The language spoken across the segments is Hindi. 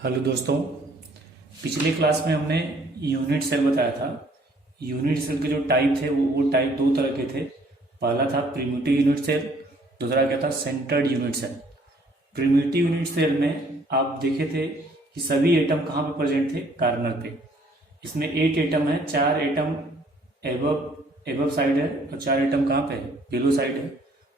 हेलो दोस्तों। पिछले क्लास में हमने यूनिट सेल बताया था। यूनिट सेल के जो टाइप थे वो टाइप दो तरह के थे। पहला था प्रिमिटिव यूनिट सेल, दूसरा क्या था centred unit cell. Primitive unit cell में आप देखे थे कि सभी एटम कहाँ पे प्रेजेंट थे, कार्नर पे। इसमें 8 एटम है, 4 एटम एबव एबव साइड है और 4 एटम कहाँ पे है, बिलो साइड है।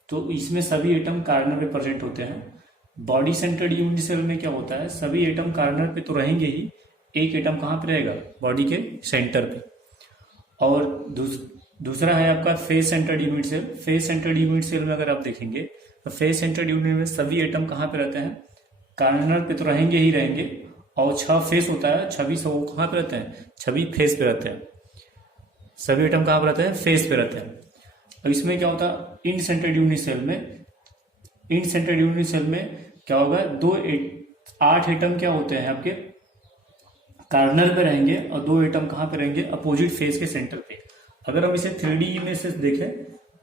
तो इसमें सभी एटम कार्नर पे प्रेजेंट होते हैं। बॉडी सेंटर्ड यूनिट सेल में क्या होता है, सभी एटम कार्नर पे तो रहेंगे ही, एक एटम कहाँ पे रहेगा, बॉडी के सेंटर पे। और दूसरा है आपका face centred unit cell. Face centred unit cell में अगर आप देखेंगे तो फेस सेंटर्ड यूनिट में सभी एटम कहाँ पे रहते हैं, कार्नर पे तो रहेंगे ही रहेंगे। और 6 फेस होता है, 26 वो कहाँ पे रहते हैं, 6 फेस पे रहते हैं। सभी एटम कहाँ पे रहते हैं, फेस पे रहते हैं। अब इसमें क्या होता है, इन सेंटर्ड यूनिट सेल में, इन सेंटर्ड यूनिट सेल में क्या होगा, 8 एटम क्या होते हैं आपके कार्नर पे रहेंगे और 2 एटम कहाँ पे रहेंगे, अपोजिट फेस के सेंटर पे। अगर हम इसे 3D इमेज से देखें,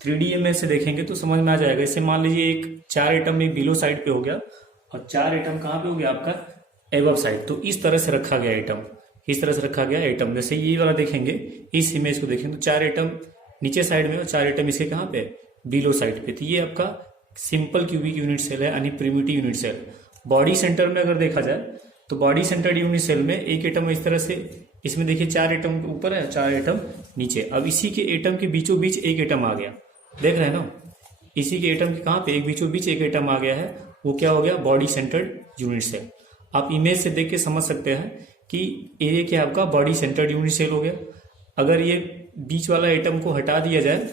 3D इमेज से देखेंगे तो समझ में आ जाएगा। इसे मान लीजिए एक 4 एटम एक बिलो साइड पे हो गया और 4 एटम कहाँ पे हो गया आपका, एबव साइड। तो इस तरह से रखा गया एटम, इस तरह से रखा गया एटम। जैसे ये वाला देखेंगे, इस इमेज को देखेंगे तो 4 एटम नीचे साइड में और 4 एटम इसके कहाँ पे, बिलो साइड पे। तो ये आपका सिंपल क्यूबिक यूनिट सेल है, यानी primitive unit cell. Body centre में अगर देखा जाए तो बॉडी सेंटर्ड यूनिट सेल में एक एटम इस तरह से, इसमें देखिए 4 एटम ऊपर है, 4 एटम नीचे। अब इसी के एटम के बीचों बीच एक एटम आ गया, देख रहे हैं ना, इसी के एटम के कहाँ पे एक बीचों बीच एक एटम आ गया है, वो क्या हो गया, बॉडी सेंटर्ड यूनिट सेल। आप इमेज से देख के समझ सकते हैं कि ये क्या आपका बॉडी सेंटर्ड यूनिट सेल हो गया। अगर ये बीच वाला एटम को हटा दिया जाए,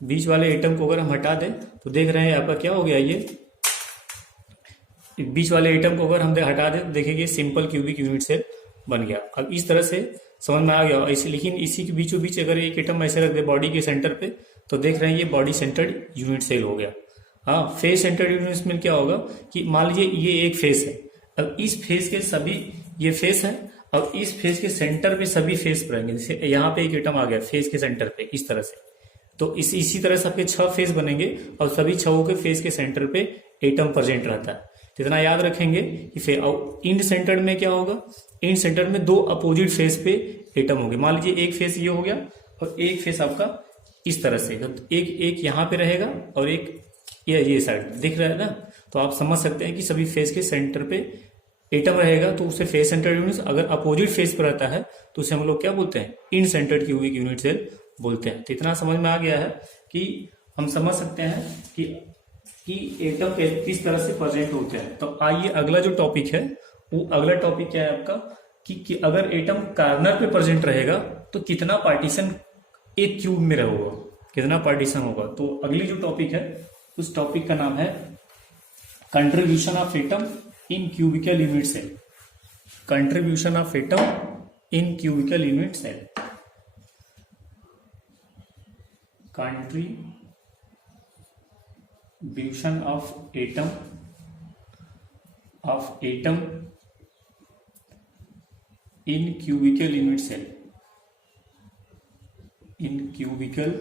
बीच वाले एटम को अगर हम हटा दें तो देख रहे हैं आपका क्या हो गया, ये बीच वाले एटम को अगर हम हटा दें तो देखेंगे सिंपल क्यूबिक यूनिट सेल बन गया। अब इस तरह से समझ में आ गया ऐसे। लेकिन इसी के बीचों बीच अगर एक एटम ऐसे रख दे बॉडी के सेंटर पे तो देख रहे हैं ये बॉडी सेंटर्ड यूनिट सेल हो गया। हाँ, फेस सेंटर्ड यूनिट सेल में क्या होगा कि मान लीजिए ये एक फेस है, अब इस फेस के सभी, ये फेस है, अब इस फेस के सेंटर पे सभी फेस रहेंगे। जैसे यहाँ पे एक एटम आ गया फेस के सेंटर पे इस तरह से, तो इसी तरह से आपके 6 फेस बनेंगे और सभी 6 के फेस के सेंटर पे एटम प्रेजेंट रहता है। तो इतना याद रखेंगे कि इंड सेंटर में क्या होगा, इंड सेंटर में 2 अपोजिट फेस पे एटम होंगे। मान लीजिए एक फेस ये हो गया और एक फेस आपका इस तरह से, तो एक यहाँ पे रहेगा और एक ये साइड दिख रहा है ना। तो आप समझ सकते हैं कि सभी फेस के सेंटर पे एटम रहेगा, तो उसे फेस सेंटर्ड यूनिट। अगर अपोजिट फेस पर रहता है तो उसे हम लोग क्या बोलते हैं, इन सेंटर्ड क्यूबिक यूनिट सेल बोलते हैं। तो इतना समझ में आ गया है कि हम समझ सकते हैं कि एटम किस तरह से प्रेजेंट होते हैं। तो आइए अगला जो टॉपिक है, वो अगला टॉपिक क्या है आपका कि अगर एटम कार्नर पे प्रेजेंट रहेगा तो कितना पार्टीशन एक क्यूब में रहेगा, कितना पार्टीशन होगा। तो अगली जो टॉपिक है उस टॉपिक का नाम है contribution of atom in cubical unit cell. Contribution of atom in cubical unit cell. Contribution of atom in cubical unit cell, in cubical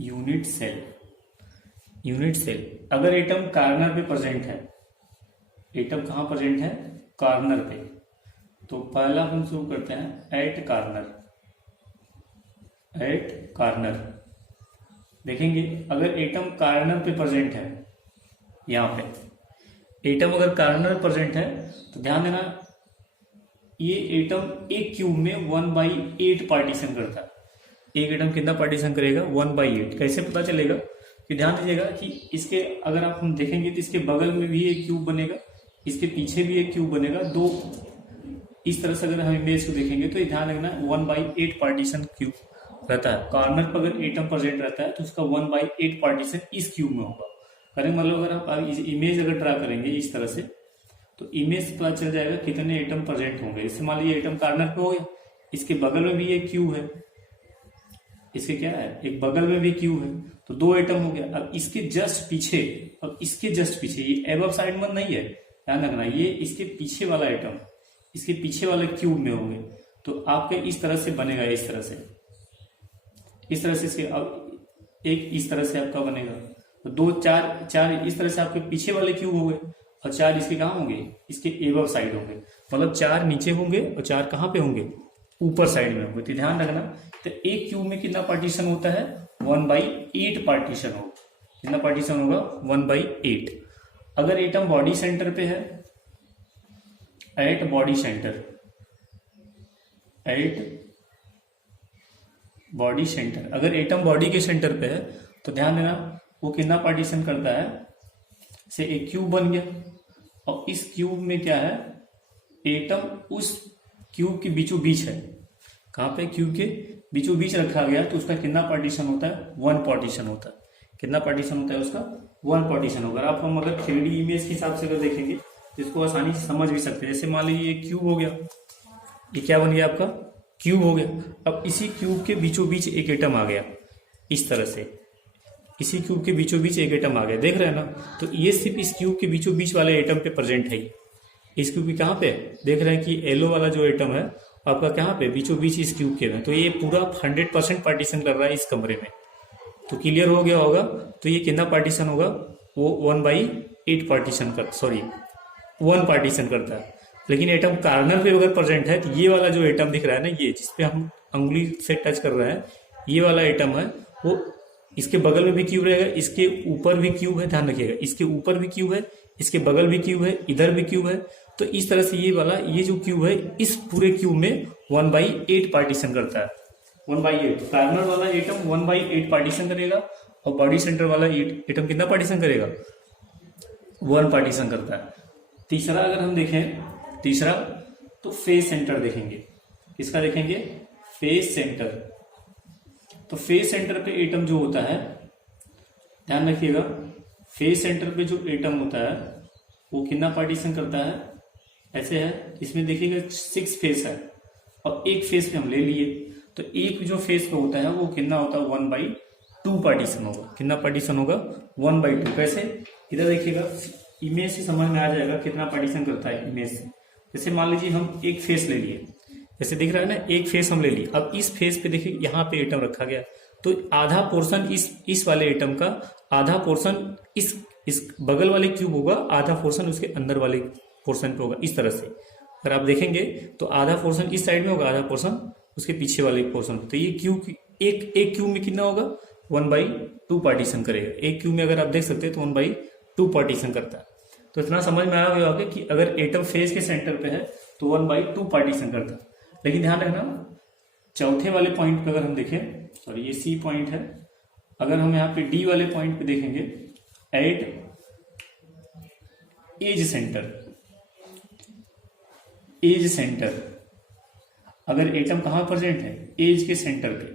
unit cell. Unit cell अगर एटम कार्नर पे प्रेजेंट है, एटम कहां प्रेजेंट है, कार्नर पे, तो पहला हम शुरू करते हैं एट कार्नर। एट कार्नर देखेंगे, अगर एटम कार्नर पे प्रेजेंट है, यहां पे एटम अगर कार्नर प्रेजेंट है तो ध्यान देना ये एटम एक क्यूब में 1/8 पार्टीशन करता है। एक एटम कितना पार्टीशन करेगा, 1/8। कैसे पता चलेगा कि ध्यान दीजिएगा कि इसके अगर आप हम देखेंगे तो इसके बगल में भी एक क्यूब बनेगा, इसके पीछे भी एक क्यूब बनेगा, 2 इस तरह से अगर हम इमेज को देखेंगे तो ध्यान रखना 1/8 पार्टीशन क्यूब रहता है। कॉर्नर पर अगर एटम प्रेजेंट रहता है तो उसका 1/8 पार्टीशन इस क्यूब में होगा। करेंगे मतलब अगर आप इमेज अगर ड्रा करेंगे इस तरह से तो इमेज से पता चल जाएगा कितने एटम प्रेजेंट होंगे। जैसे मान लीजिए एटम कॉर्नर पे हो गया, इसके बगल में भी एक क्यूब है, इसके क्या है, एक बगल में भी क्यूब है, तो 2 एटम हो गया। अब इसके जस्ट पीछे, अब इसके जस्ट पीछे, ये एबव साइड में नहीं है, ध्यान रखना, ये इसके पीछे वाला एटम इसके पीछे वाले क्यूब में होंगे। तो आपके इस तरह से बनेगा, इस तरह से, इस तरह से इसके, अब एक इस तरह से आपका बनेगा, तो 2 4 4 इस तरह से आपके पीछे वाले क्यूब हो गए। और 4 इसके कहाँ होंगे, इसके एबव साइड होंगे, मतलब 4 नीचे होंगे और 4 कहाँ पे होंगे, ऊपर साइड में होंगे। तो ध्यान रखना, तो एक क्यूब में कितना पार्टीशन होता है, 1/8 पार्टीशन होगा। कितना पार्टीशन होगा, 1/8। अगर एटम बॉडी सेंटर पे है, एट बॉडी सेंटर, अगर एटम बॉडी के सेंटर पे है तो ध्यान देना वो कितना पार्टीशन करता है, से एक क्यूब बन गया, और इस क्यूब में क्या है, एटम उस क्यूब के बीचों बीच है। कहाँ पे, क्यूब के बीचों बीच रखा गया, तो उसका कितना पार्टीशन होता है, 1 पार्टीशन होता है। कितना पार्टीशन होता है उसका, 1 पार्टीशन होगा। आप हम अगर 3D इमेज के हिसाब से अगर देखेंगे तो इसको आसानी से समझ भी सकते हैं। जैसे मान लीजिए ये क्यूब हो गया, ये क्या बन गया आपका, क्यूब हो गया। अब इसी क्यूब के बीचों बीच एक एटम आ गया, इस तरह से इसी क्यूब के बीचों बीच एक एटम आ गया, देख रहे हैं ना। तो ये सिर्फ इस क्यूब के बीचों बीच वाले एटम पे प्रेजेंट है। इस क्यूब की कहाँ पे, देख रहे हैं कि येलो वाला जो एटम है आपका कहाँ पे, बीचों बीच इस क्यूब के में। तो ये पूरा 100% पार्टीशन कर रहा है इस कमरे में। तो क्लियर हो गया होगा। तो ये कितना पार्टीशन होगा, वो 1/8 पार्टीशन कर, सॉरी 1 पार्टीशन करता है। लेकिन एटम कार्नर पे अगर प्रेजेंट है तो ये वाला जो एटम दिख रहा है ना, ये जिसपे हम अंगुली से टच कर रहे हैं, ये वाला एटम है, वो इसके बगल में भी क्यूब रहेगा, इसके ऊपर भी क्यूब है, ध्यान रखिएगा, इसके ऊपर भी क्यूब है, इसके बगल भी क्यूब है, इधर भी क्यूब है। तो इस तरह से ये वाला, ये जो क्यूब है, इस पूरे क्यूब में 1/8 पार्टीशन करता है। 1/8 कार्नर वाला एटम 1/8 पार्टीशन करेगा, और बॉडी सेंटर वाला एटम कितना पार्टीशन करेगा, 1 पार्टीशन करता है। तीसरा अगर हम देखें, तीसरा तो फेस सेंटर देखेंगे। किसका देखेंगे, फेस सेंटर। तो फेस सेंटर पे एटम जो होता है, ध्यान रखिएगा, फेस सेंटर पे जो एटम होता है वो कितना पार्टीशन करता है, ऐसे है, इसमें देखिएगा 6 फेस है, और एक फेस पे हम ले लिए, तो एक जो फेस पे होता है वो कितना होता है, 1/2 पार्टीशन होगा। कितना पार्टीशन होगा, 1/2। कैसे, इधर देखिएगा, इमेज से समझ में आ जाएगा कितना पार्टीशन करता है इमेज से। जैसे मान लीजिए हम एक फेस ले लिए, जैसे दिख रहा है ना, एक फेस हम ले लिए। अब इस फेस पे देखिए यहाँ पे एटम रखा गया, तो आधा पोर्शन इस वाले एटम का, आधा पोर्शन इस बगल वाले क्यूब होगा, आधा पोर्शन उसके अंदर वाले पोर्शन पे होगा, इस तरह से। अगर आप देखेंगे तो आधा पोर्शन इस साइड में होगा, आधा पोर्शन उसके पीछे वाले पोर्शन। तो ये क्यूब एक क्यूब में कितना होगा, 1/2 पार्टीशन करेगा। एक क्यूब में अगर आप देख सकते हैं तो 1/2 पार्टीशन करता है। तो इतना समझ में आया होगा कि अगर एटम फेस के सेंटर पे है तो 1/2 पार्टीशन करता है। लेकिन ध्यान रखना, चौथे वाले पॉइंट पे अगर हम देखें, सॉरी ये सी पॉइंट है, अगर हम यहाँ पे डी वाले पॉइंट पे देखेंगे, एट एज सेंटर, अगर एटम कहां प्रेजेंट है, एज के सेंटर पे,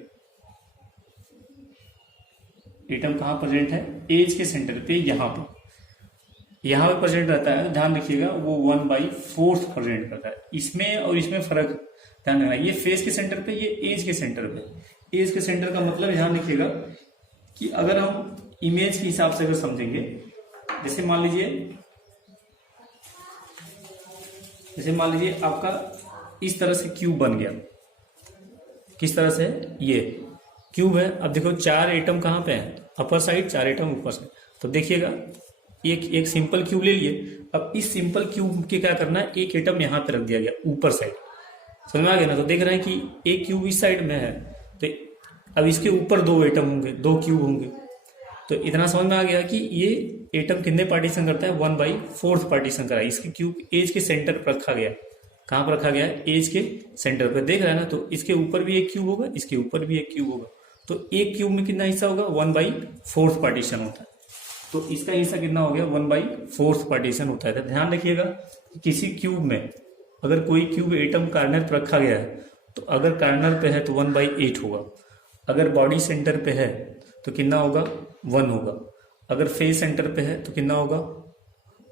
एटम कहां प्रेजेंट है, एज के सेंटर पे, यहां पे प्रेजेंट रहता है। ध्यान रखिएगा वो 1/4 प्रेजेंट करता है। इसमें और इसमें फर्क ध्यान रखना, ये फेस के सेंटर पे, ये एज के सेंटर पे। एज के सेंटर का मतलब ध्यान रखिएगा कि अगर हम इमेज के हिसाब से अगर समझेंगे, जैसे मान लीजिए आपका इस तरह से क्यूब बन गया। किस तरह से, ये क्यूब है। अब देखो 4 एटम कहाँ पे है, अपर साइड, 4 एटम ऊपर साइड। तो देखिएगा एक सिंपल क्यूब ले लिए। अब इस सिंपल क्यूब के क्या करना है, एक एटम यहाँ पे रख दिया गया ऊपर साइड, समझ में आ गया ना। तो देख रहे हैं कि एक क्यूब इस साइड में है, तो अब इसके ऊपर 2 एटम होंगे, 2 क्यूब होंगे। तो इतना समझ में आ गया कि ये एटम कितने पार्टीशन करता है, 1/4 पार्टीशन करा है। इसके क्यूब एज के सेंटर पर रखा गया। कहाँ पर रखा गया है, एज के सेंटर पर, देख रहा है ना। तो इसके ऊपर भी एक क्यूब होगा, इसके ऊपर भी एक क्यूब होगा। तो एक क्यूब में कितना हिस्सा होगा, 1/4 पार्टीशन होता है। तो इसका हिस्सा कितना हो गया, 1/4 पार्टीशन होता है। तो ध्यान रखिएगा, किसी क्यूब में अगर कोई क्यूब एटम कार्नर पर रखा गया है, तो अगर कार्नर पे है तो 1/8 होगा। अगर बॉडी सेंटर पे है तो कितना होगा, 1 होगा। अगर फेस सेंटर पे है तो कितना होगा,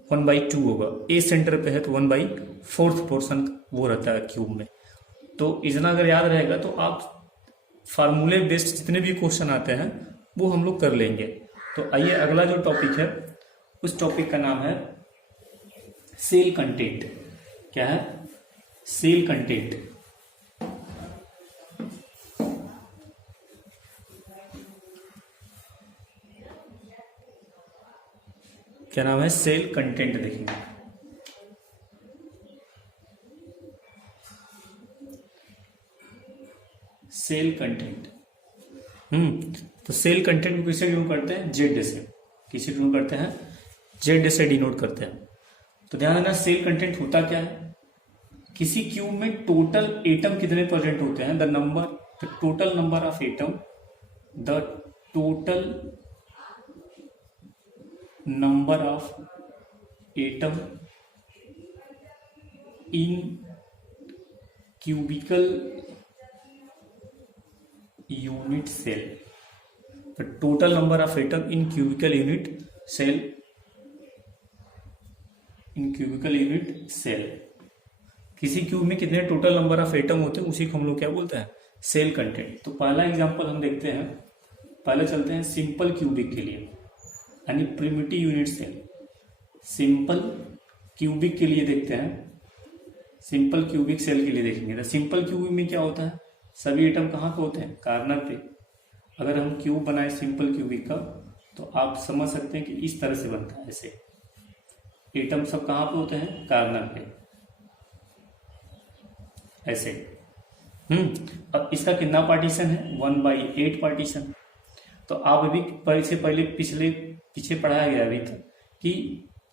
1/2 होगा। ए सेंटर पे है तो 1/4 पोर्शन वो रहता है क्यूब में। तो इतना अगर याद रहेगा तो आप फार्मूले बेस्ड जितने भी क्वेश्चन आते हैं वो हम लोग कर लेंगे। तो आइए अगला जो टॉपिक है, उस टॉपिक का नाम है सेल कंटेंट। क्या है, सेल कंटेंट। क्या नाम है, सेल कंटेंट देखेंगे। Cell content. तो सेल कंटेंट को किसे डिनोट करते हैं? जेड से। किसे डिनोट करते हैं? जेड से डिनोट करते हैं। तो ध्यान देना, सेल कंटेंट होता क्या है? किसी क्यूब में टोटल एटम कितने प्रेजेंट होते हैं? The total number of atom, the total number of atom in cubical unit cell. The total number of atom in cubical unit cell, in cubical unit cell. किसी क्यूब में कितने टोटल नंबर ऑफ एटम होते हैं उसी को हम लोग क्या बोलते हैं? Cell content. तो पहला एग्जांपल हम देखते हैं, पहले चलते हैं सिंपल क्यूबिक के लिए, यानी primitive unit cell. Simple cubic के लिए देखते हैं, सिंपल क्यूबिक सेल के लिए देखेंगे। तो सिंपल क्यूबिक में क्या होता है? सभी एटम कहाँ पे होते हैं? कार्नर पे। अगर हम क्यूब बनाए सिंपल क्यूबिक का तो आप समझ सकते हैं कि इस तरह से बनता है। ऐसे एटम सब कहाँ पे होते हैं? कार्नर पे, ऐसे। अब इसका कितना पार्टीशन है? 1/8 पार्टीशन। तो आप अभी से पहले पीछे पढ़ाया गया अभी तक कि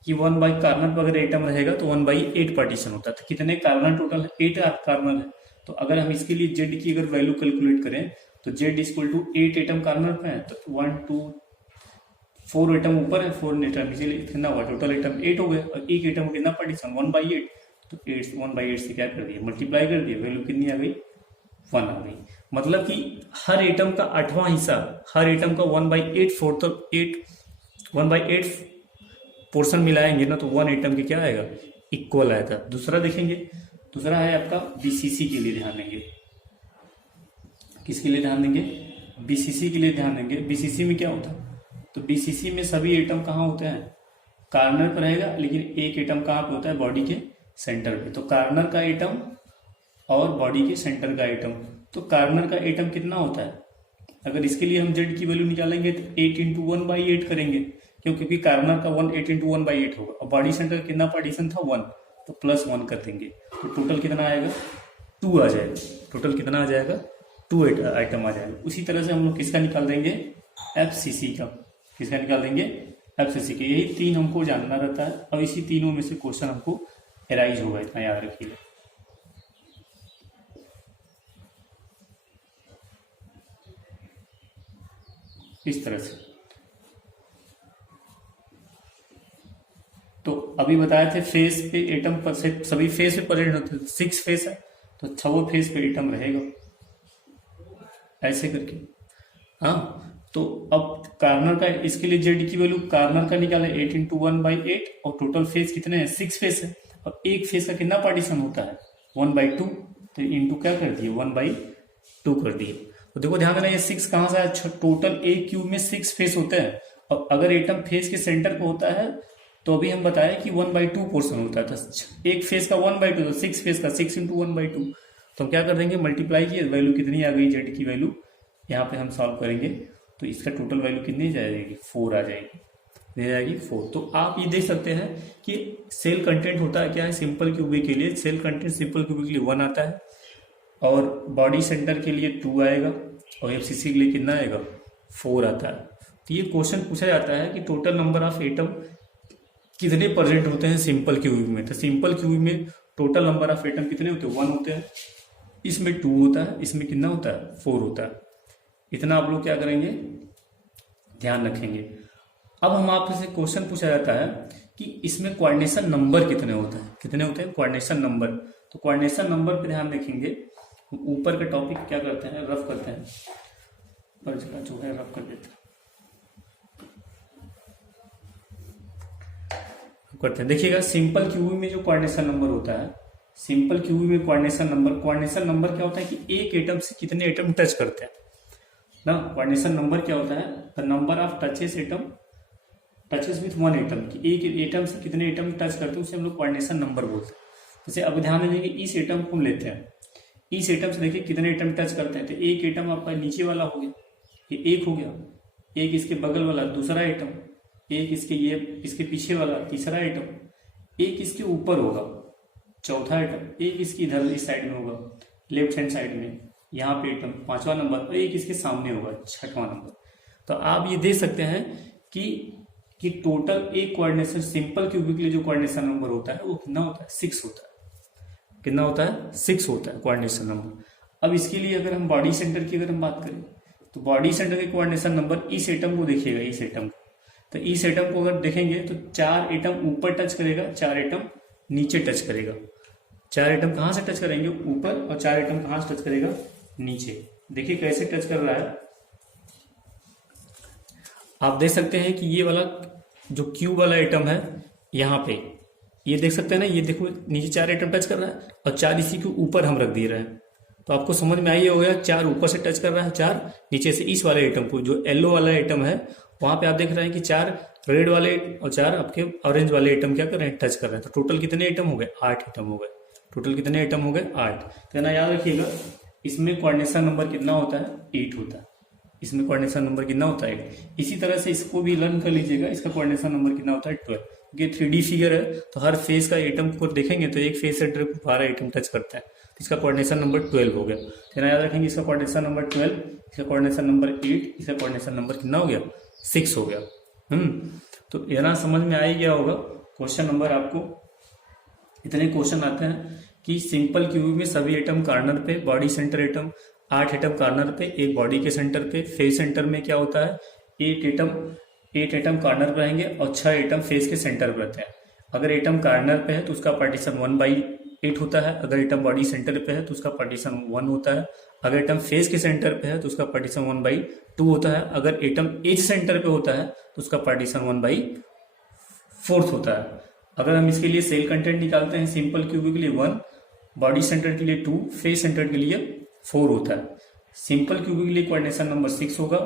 1 कार्नर पर अगर एटम रहेगा तो 1/8 पार्टीशन होता है। तो कितने कार्नर टोटल है? 8 कार्नर है। तो अगर हम इसके लिए जेड की अगर वैल्यू कैलकुलेट करें तो Z equal to 8 atom corner पे है, तो 1 2 4 एटम ऊपर है, 4 एटम नीचे, कितना हुआ? टोटल एटम 8 हो गए। और एक एटम कितना पार्टीशन? 1/8। तो 1/8 से क्या कर दिया? मल्टीप्लाई कर दिया। वैल्यू कितनी आ गई? 1 आ गई। मतलब कि हर एटम का 8वां हिस्सा, हर एटम का 1/8 पोर्शन मिलाएंगे ना तो 1 एटम के क्या आएगा? इक्वल आएगा। दूसरा देखेंगे, दूसरा है आपका बीसीसी के लिए ध्यान देंगे। किसके लिए ध्यान देंगे? बीसीसी के लिए ध्यान देंगे। बीसीसी में क्या होता है? तो बीसीसी में सभी एटम कहाँ होते हैं? कार्नर पर रहेगा, लेकिन एक एटम कहाँ पे होता है? बॉडी के सेंटर पे। तो कार्नर का एटम और बॉडी के सेंटर का एटम, तो कार्नर का एटम कितना होता है? अगर इसके लिए हम जेड की वैल्यू निकालेंगे तो 8 × 1/8 करेंगे, क्योंकि कार्नर का 8 × 1/8 होगा। और बॉडी सेंटर कितना पार्टीशन था? 1, तो +1 कर देंगे। तो टोटल कितना आएगा? 2 आ जाएगा। टोटल कितना आ जाएगा? 2 आइटम आ जाएगा। उसी तरह से हम लोग किसका निकाल देंगे? एफसीसी का। किसका निकाल देंगे? एफसीसी के। यही 3 हमको जानना रहता है और इसी तीनों में से क्वेश्चन हमको एराइज होगा, इतना याद रखिएगा। इस तरह से। तो अभी बताए थे फेस पे एटम पर से सभी फेस पे प्रेजेंट होते हैं। 6 फेस है तो 6 फेस पे एटम रहेगा, ऐसे करके। हाँ, तो अब कार्नर का, इसके लिए जेड की वैल्यू कार्नर का निकाले 8 × 1/8 और टोटल फेस कितने हैं? 6 फेस है। और एक फेस का कितना पार्टीशन होता है? 1/2। तो इंटू क्या कर दिए? 1/2 कर दिए। तो देखो ध्यान देना, ये 6 कहाँ से आया? टोटल एक क्यूब में 6 फेस होते हैं और अगर एटम फेस के सेंटर पे होता है तो अभी हम बताया कि 1/2 पोर्शन होता है। तो एक फेस का 1/2, तो 6 फेस का 6 × 1/2। तो हम क्या कर देंगे? मल्टीप्लाई किए, वैल्यू कितनी आ गई? जेड की वैल्यू यहाँ पे हम सॉल्व करेंगे तो इसका टोटल वैल्यू कितनी जाएगी? 4 आ जाएगी, दे जाएगी 4। तो आप ये देख सकते हैं कि सेल कंटेंट होता है क्या है? सिंपल क्यूबिक के लिए सेल कंटेंट सिंपल क्यूबिक के लिए 1 आता है और बॉडी सेंटर के लिए 2 आएगा और एफसीसी के लिए कितना आएगा? 4 आता है। तो ये क्वेश्चन पूछा जाता है कि टोटल नंबर ऑफ एटम कितने प्रेजेंट होते हैं सिंपल क्यूबिक में। तो सिंपल क्यूबिक में टोटल नंबर ऑफ एटम कितने होते हैं? 1 होते हैं। इसमें 2 होता है, इसमें कितना होता है? 4 होता है। इतना आप लोग क्या करेंगे? ध्यान रखेंगे। अब हम आपसे क्वेश्चन पूछा जाता है कि इसमें कोऑर्डिनेशन नंबर कितने होते हैं? कितने होते हैं कोऑर्डिनेशन नंबर? तो कोऑर्डिनेशन नंबर पे ध्यान रखेंगे। ऊपर का टॉपिक क्या करते हैं? रफ करते हैं, पर जो है रफ कर देते हैं, करते हैं। देखिएगा, सिंपल क्यूबिक में जो कोऑर्डिनेशन नंबर होता है, सिंपल क्यूबिक में कोऑर्डिनेशन नंबर क्या होता है कि एक एटम से कितने एटम टच करते हैं ना। कोऑर्डिनेशन नंबर क्या होता है? The number of touches with 1 atom, कि एक एटम से कितने एटम टच करते हैं उसे हम लोग कोऑर्डिनेशन नंबर बोलते हैं। जैसे अब ध्यान देंगे, इस एटम को हम लेते हैं, इस एटम से देखिए कितने एटम टच करते हैं। तो एक एटम आपका नीचे वाला हो गया, ये एक हो गया, एक इसके बगल वाला दूसरा एटम, एक इसके पीछे वाला तीसरा एटम, एक इसके ऊपर होगा चौथा एटम, एक इसकी इधर इस साइड में होगा लेफ्ट हैंड साइड में, यहाँ पे एटम 5वां नंबर और एक इसके सामने होगा 6वां नंबर। तो आप ये देख सकते हैं कि टोटल एक कोऑर्डिनेशन सिंपल क्यूबिक के लिए जो कोऑर्डिनेशन नंबर होता है वो कितना होता है, 6 होता है। कितना होता है, 6 होता है कोऑर्डिनेशन नंबर। अब इसके लिए अगर हम बॉडी सेंटर की अगर हम बात करें तो बॉडी सेंटर के कोऑर्डिनेशन नंबर इस एटम को देखिएगा, इस एटम को, तो इस एटम को अगर देखेंगे तो 4 एटम ऊपर टच करेगा, 4 एटम नीचे टच करेगा। 4 एटम कहां से टच करेंगे, ऊपर, और 4 एटम कहां से टच करेगा, नीचे। देखिए कैसे टच कर रहा है, आप देख सकते हैं कि ये वाला जो क्यू वाला एटम है यहाँ पे, ये देख सकते हैं ना, ये देखो नीचे 4 एटम टच कर रहा है और 4 इसी के ऊपर हम रख दे रहे हैं। तो आपको समझ में आई हो गया, 4 ऊपर से टच कर रहा है, 4 नीचे से इस वाले एटम को, जो येलो वाला एटम है वहां पे आप देख रहे हैं कि 4 रेड वाले और 4 आपके ऑरेंज वाले एटम क्या कर रहे हैं, टच कर रहे हैं। तो टोटल कितने एटम हो गए, 8 एटम हो गए। टोटल कितने एटम हो गए, 8। तो ना याद रखिएगा, इसमें कोऑर्डिनेशन नंबर कितना होता है, 8 होता है। इसमें कोऑर्डिनेशन नंबर कितना होता है, इसी तरह से इसको भी लर्न कर लीजिएगा। इसका कोऑर्डिनेशन नंबर कितना होता है, 12। ये 3D फिगर है तो हर फेस का एटम को देखेंगे तो एक फेस सेंटर को 12 एटम टच करता है, तो इसका कोऑर्डिनेशन नंबर 12 हो गया। तो याद रखेंगे, इसका कोऑर्डिनेशन नंबर 12, इसका कोऑर्डिनेशन नंबर 8, इसका कोऑर्डिनेशन नंबर कितना हो गया, 6 हो गया। तो यहाँ समझ में आ ही गया होगा। क्वेश्चन नंबर आपको इतने क्वेश्चन आते हैं कि सिंपल क्यूब में सभी एटम कॉर्नर पे, body centre atom 8 atom corner पे, एक बॉडी के सेंटर पे, फेस सेंटर में क्या होता है, 8 एटम कॉर्नर पे रहेंगे और 6 एटम फेस के सेंटर पे रहते हैं। अगर एटम कॉर्नर पे है तो उसका पार्टीशन 1/8 होता है। अगर एटम बॉडी सेंटर पे है तो उसका पार्टीशन 1 होता है। अगर एटम फेस के सेंटर पे है तो उसका पार्टीशन 1/2 होता है। अगर एटम एज सेंटर पे होता है तो उसका पार्टीशन 1/4 होता है। अगर हम इसके लिए सेल कंटेंट निकालते हैं सिंपल क्यूब के लिए 1, बॉडी सेंटर के लिए 2, फेस सेंटर के लिए 4 होता है। सिंपल क्यूब के लिए कोऑर्डिनेशन नंबर 6 होगा,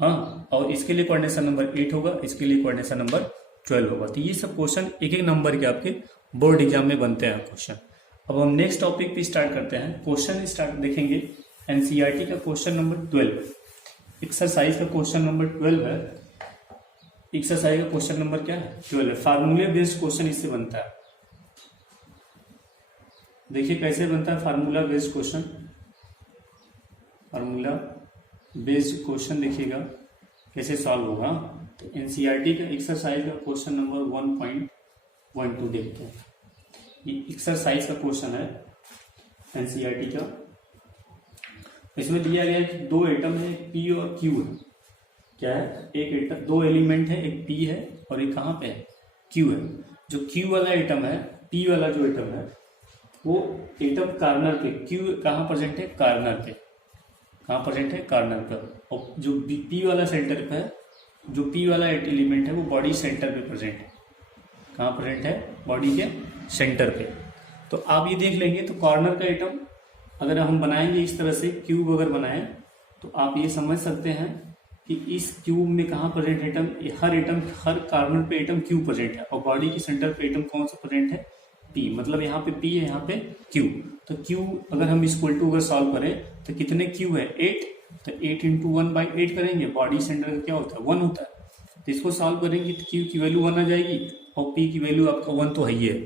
हाँ, और इसके लिए कोऑर्डिनेशन नंबर 8 होगा, इसके लिए कोऑर्डिनेशन नंबर 12 होगा। तो ये सब क्वेश्चन एक एक नंबर के आपके बोर्ड एग्जाम में बनते हैं क्वेश्चन। अब हम नेक्स्ट टॉपिक पे स्टार्ट करते हैं। क्वेश्चन स्टार्ट देखेंगे एनसीईआरटी का क्वेश्चन नंबर 12, एक्सरसाइज का क्वेश्चन नंबर 12 है। एक्सरसाइज का क्वेश्चन नंबर क्या है, 12 है। फार्मूले बेस्ड क्वेश्चन इससे बनता है। देखिए कैसे बनता है formula based question. Formula based question देखिएगा कैसे सॉल्व होगा। तो एनसीईआरटी का एक्सरसाइज का क्वेश्चन नंबर 1.12 देखते हैं। ये एक्सरसाइज का क्वेश्चन है एनसीईआरटी का। इसमें दिया गया है कि 2 एटम है, पी और क्यू है। क्या है, एक एटम, 2 एलिमेंट है, एक पी है और एक कहाँ पे है, क्यू है। जो क्यू वाला एटम है, पी वाला जो एटम है वो एटम कॉर्नर पे, क्यू कहाँ प्रेजेंट है, कॉर्नर पे, कहाँ प्रेजेंट है, कॉर्नर पर। और जो पी वाला सेंटर पे है, जो पी वाला एलिमेंट है वो बॉडी सेंटर पे प्रेजेंट है। कहाँ प्रेजेंट है, बॉडी के सेंटर पे। तो आप ये देख लेंगे तो कॉर्नर का एटम अगर हम बनाएंगे इस तरह से, क्यूब अगर बनाएं तो आप ये समझ सकते हैं कि इस क्यूब में कहाँ प्रेजेंट एटम, हर कॉर्नर पे एटम क्यू प्रेजेंट है और बॉडी के सेंटर पे एटम कौन सा प्रेजेंट है, पी। मतलब यहाँ पे पी है, यहाँ पे क्यू। तो क्यू अगर हम इक्वल टू अगर सॉल्व करें तो कितने क्यू है, 8। तो 8 × 1/8 करेंगे, बॉडी सेंटर का क्या होता है, 1 होता है। तो इसको सॉल्व करेंगे तो क्यू की वैल्यू 1 आ जाएगी और पी की वैल्यू आपका 1 तो है ही है।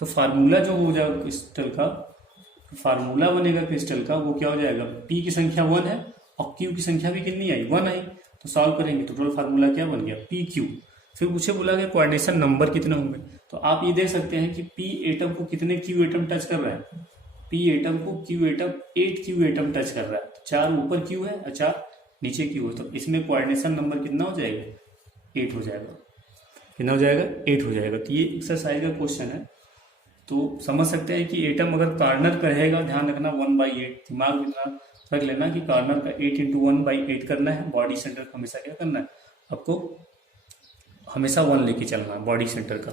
तो फार्मूला जो हो जाएगा क्रिस्टल का, फार्मूला बनेगा क्रिस्टल का, वो क्या हो जाएगा, पी की संख्या 1 है और क्यू की संख्या भी कितनी आई, 1 आई। तो सॉल्व करेंगे तो टोटल फार्मूला क्या बन गया, पी क्यू। फिर मुझे बोला गया कोऑर्डिनेशन नंबर कितने होंगे। तो आप ये देख सकते हैं कि पी एटम को कितने क्यू एटम टच कर रहा है, पी एटम को Q atom 8 Q atom touch कर रहा है। 4 ऊपर क्यू है और 4 नीचे क्यू है। तो इसमें कोऑर्डिनेशन नंबर कितना हो जाएगा, 8 हो जाएगा। कितना हो जाएगा, 8 हो जाएगा। तो ये एक्सरसाइज का क्वेश्चन है। तो समझ सकते हैं कि एटम अगर कॉर्नर का रहेगा, ध्यान रखना 1/8, दिमाग में इतना रख लेना कि कॉर्नर का 8 × 1/8 करना है। बॉडी सेंटर का हमेशा क्या करना है, आपको हमेशा 1 लेके चलना है बॉडी सेंटर का।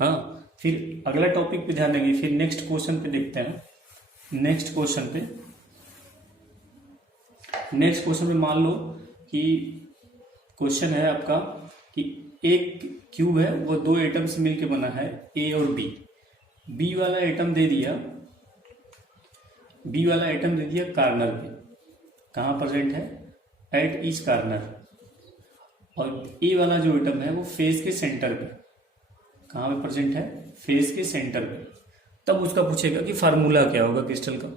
हाँ, फिर अगला टॉपिक पे ध्यान देंगे। फिर नेक्स्ट क्वेश्चन पे देखते हैं। नेक्स्ट क्वेश्चन पे मान लो कि क्वेश्चन है आपका कि एक क्यूब है, वो 2 एटम से मिलकर बना है, ए और बी। बी वाला एटम दे दिया कॉर्नर पे, कहाँ प्रेजेंट है, एट ईच कॉर्नर। और ए वाला जो एटम है वो फेस के सेंटर पे, कहाँ पे प्रेजेंट है, फेस के सेंटर पे। तब उसका पूछेगा कि फार्मूला क्या होगा क्रिस्टल का।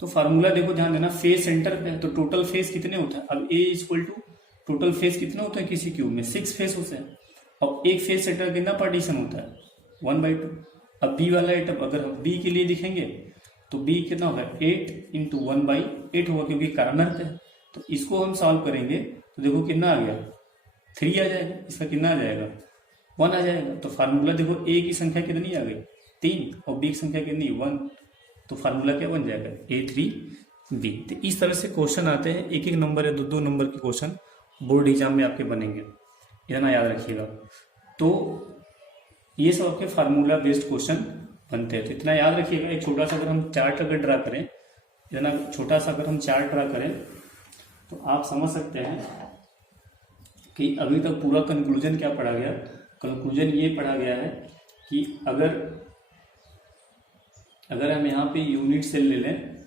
तो फार्मूला देखो ध्यान देना, फेज सेंटर पे है तो टोटल फेज कितने होता है। अब ए इक्वल टू टोटल फेज कितने होते हैं किसी क्यूब में, 6 फेज होते हैं। और एक फेज सेंटर का कितना पार्टीशन होता है, 1/2। अब बी वाला आइटम अगर हम बी के लिए दिखेंगे तो बी कितना होगा, 8 इंटू 1/8 होगा, क्योंकि कार्नर पे है। तो इसको हम सॉल्व करेंगे तो देखो कितना आ गया, 3 आ जाएगा, इसका कितना आ जाएगा, 1 आ जाएगा। तो फार्मूला देखो ए की संख्या कितनी आ गई, 3, और बी की संख्या कितनी, 1। तो फार्मूला क्या बन जाएगा, A3B। तो इस तरह से क्वेश्चन आते हैं, एक एक नंबर या 2-2 नंबर के क्वेश्चन बोर्ड एग्जाम में आपके बनेंगे, इतना याद रखिएगा। तो ये सब आपके फार्मूला बेस्ड क्वेश्चन बनते हैं, तो इतना याद रखिएगा। एक छोटा सा अगर हम चार्ट अगर ड्रा करें, इतना छोटा सा अगर हम चार्ट ड्रा करें तो आप समझ सकते हैं कि अभी तक पूरा कंक्लूजन क्या पढ़ा गया। कंक्लूजन ये पढ़ा गया है कि अगर हम यहाँ पे यूनिट सेल ले लें,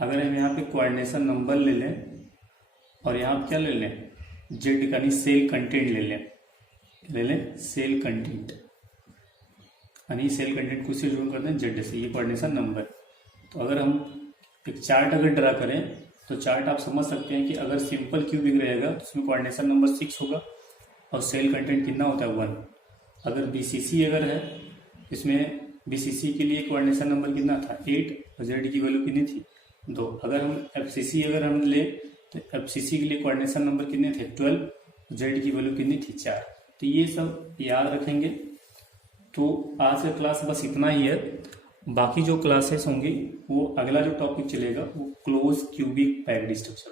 अगर हम यहाँ पे कोऑर्डिनेशन नंबर ले लें, और यहाँ क्या ले लें, जेड यानी सेल कंटेंट ले लें सेल कंटेंट, यानी सेल कंटेंट को से जोड़ करते हैं जेड से, ये कोऑर्डिनेशन नंबर। तो अगर हम एक चार्ट अगर ड्रा करें तो चार्ट आप समझ सकते हैं कि अगर सिंपल क्यूबिक रहेगा तो उसमें कोऑर्डिनेशन नंबर 6 होगा और सेल कंटेंट कितना होता है, 1। अगर बीसीसी अगर है, इसमें बीसीसी के लिए कोऑर्डिनेशन नंबर कितना था, 8, और जेड की वैल्यू कितनी थी, 2। अगर हम एफसीसी अगर हम ले तो एफसीसी के लिए कोऑर्डिनेशन नंबर कितने थे, 12, जेड की वैल्यू कितनी थी, 4। तो ये सब याद रखेंगे। तो आज का क्लास बस इतना ही है, बाकी जो क्लासेस होंगी वो अगला जो टॉपिक चलेगा वो close cubic packed structure,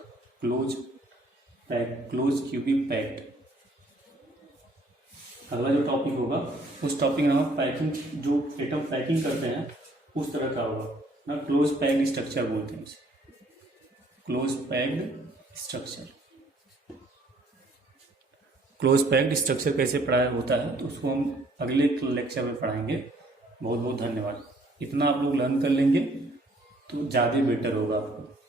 close cubic packed अगला जो टॉपिक होगा। उस टॉपिक में हम पैकिंग, जो एटम पैकिंग करते हैं उस तरह का होगा ना, क्लोज पैक्ड स्ट्रक्चर बोलते हैं उसे, close packed structure. Close packed structure कैसे पढ़ाया होता है तो उसको हम अगले लेक्चर में पढ़ाएंगे। बहुत बहुत धन्यवाद। इतना आप लोग लर्न कर लेंगे तो ज़्यादा बेटर होगा आपको।